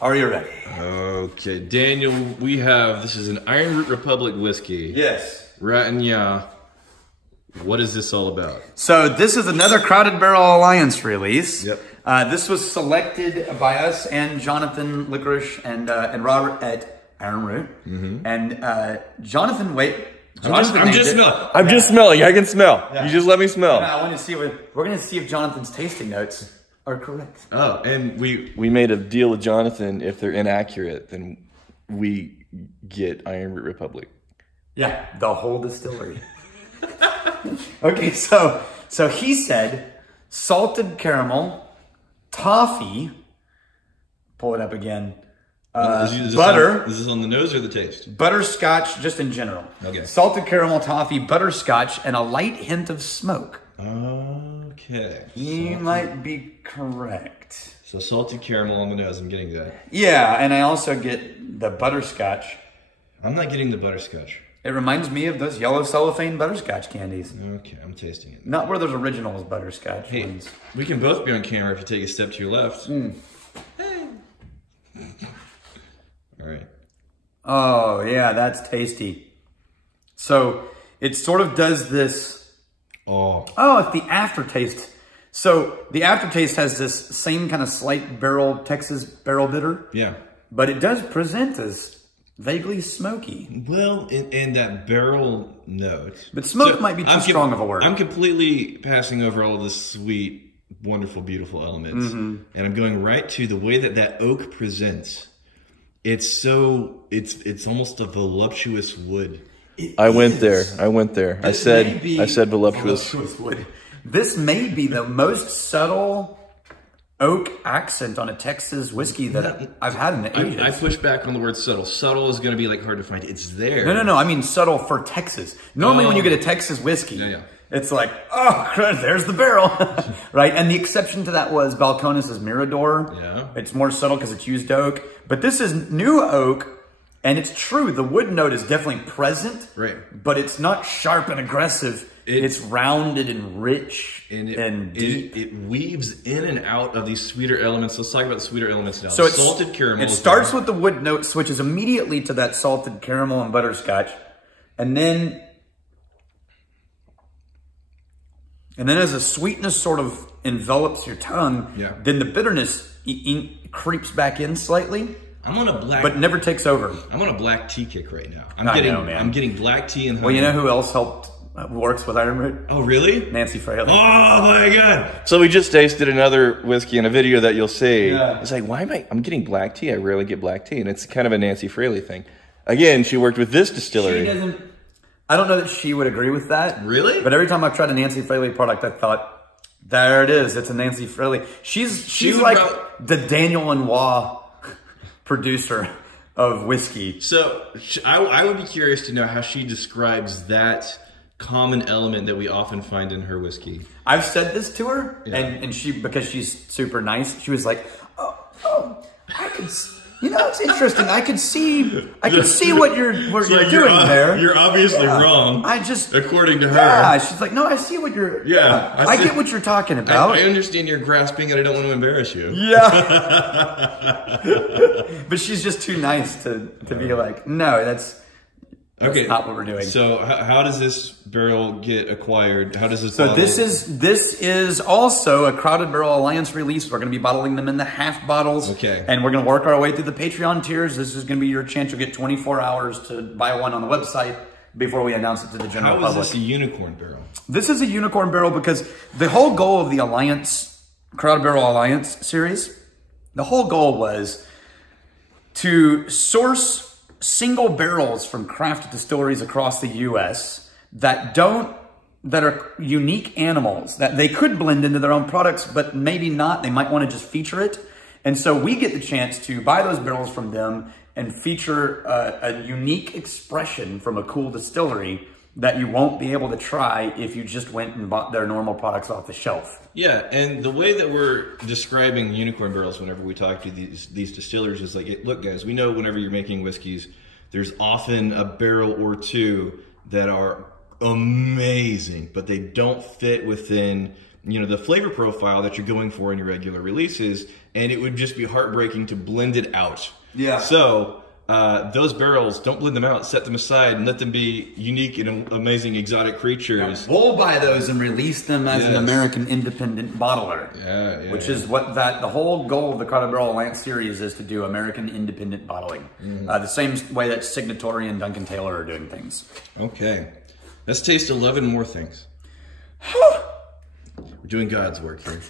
Are you ready? Okay, Daniel, this is an Ironroot Republic whiskey. Yes. Right, and yeah. What is this all about? So this is another Crowded Barrel Alliance release. Yep. This was selected by us and Jonathan Licorice and Robert at Ironroot. And Jonathan, I'm just smelling. I can smell. Yeah. You just let me smell. I want to see we're going to see if Jonathan's tasting notes are correct. Oh, and we made a deal with Jonathan. If they're inaccurate, then we get Ironroot Republic. Yeah, the whole distillery. Okay, so he said salted caramel, toffee. Pull it up again. Butter. Is this on the nose or the taste? Butterscotch, just in general. Okay. Salted caramel, toffee, butterscotch, and a light hint of smoke. Okay. You might be correct. So salted caramel on the nose, I'm getting that. Yeah, and I also get the butterscotch. I'm not getting the butterscotch. It reminds me of those yellow cellophane butterscotch candies. Okay, I'm tasting it. Not where those originals butterscotch ones. We can both be on camera if you take a step to your left. Hey. All right. Oh, yeah, that's tasty. So it sort of does this. Oh, it's the aftertaste. So the aftertaste has this same kind of slight Texas barrel bitter. Yeah. But it does present as vaguely smoky. Well, and that barrel note. But smoke might be too strong of a word. I'm completely passing over all of the sweet, wonderful, beautiful elements. And I'm going right to the way that oak presents. It's almost a voluptuous wood. I went there. I said voluptuous wood. This may be the most subtle oak accent on a Texas whiskey that I've had in the ages. I push back on the word subtle. Subtle is going to be like hard to find. It's there. No. I mean subtle for Texas. Normally when you get a Texas whiskey, it's like, oh, there's the barrel, right? And the exception to that was Balcones' Mirador. Yeah. It's more subtle because it's used oak. But this is new oak, and it's true. The wood note is definitely present, right? But it's not sharp and aggressive. It's rounded and rich and deep. It weaves in and out of these sweeter elements. Let's talk about the sweeter elements now. So salted caramel. It starts with the wood note, switches immediately to that salted caramel and butterscotch. And then as the sweetness sort of envelops your tongue, then the bitterness creeps back in slightly. I'm on a but never takes over. I'm on a black tea kick right now. I'm getting black tea and honey. Well, you know who else works with Ironroot? Oh, really? Nancy Fraley. Oh my God! So we just tasted another whiskey in a video that you'll see. Yeah. It's like, why am I'm getting black tea? I rarely get black tea, and it's kind of a Nancy Fraley thing. Again, she worked with this distillery. I don't know that she would agree with that. Really? But every time I've tried a Nancy Fraley product, I thought, there it is. It's a Nancy Fraley. She's like the Daniel Lanois producer of whiskey. So I would be curious to know how she describes that common element that we often find in her whiskey. I've said this to her, and she, because she's super nice, she was like, oh, I could, it's interesting. I could see what you're doing there. You're obviously wrong. According to her. Yeah, she's like, no, I see what you're. Yeah, I get what you're talking about. I understand you're grasping, and I don't want to embarrass you. Yeah. But she's just too nice to be like, no, that's not what we're doing. So how does this barrel get acquired? How does this? So this is also a Crowded Barrel Alliance release. We're going to be bottling them in the half bottles. Okay. And we're going to work our way through the Patreon tiers. This is going to be your chance. You'll get 24 hours to buy one on the website before we announce it to the general public. How is this a unicorn barrel? This is a unicorn barrel because the whole goal of the Crowded Barrel Alliance series, the whole goal was to source single barrels from craft distilleries across the U.S. that are unique animals that they could blend into their own products, but maybe not. They might want to just feature it. And so we get the chance to buy those barrels from them and feature a unique expression from a cool distillery that you won't be able to try if you just went and bought their normal products off the shelf. Yeah, and the way that we're describing unicorn barrels whenever we talk to these distillers is like, look guys, we know whenever you're making whiskeys, there's often a barrel or two that are amazing, but they don't fit within you know, the flavor profile that you're going for in your regular releases, and it would just be heartbreaking to blend it out. Yeah. So those barrels, don't blend them out, set them aside, and let them be unique and amazing exotic creatures. We'll buy those and release them as an American independent bottler. Which is what the whole goal of the Crowded Barrel Alliance series is, to do American independent bottling. The same way that Signatory and Duncan Taylor are doing things. Okay. Let's taste 11 more things. We're doing God's work here.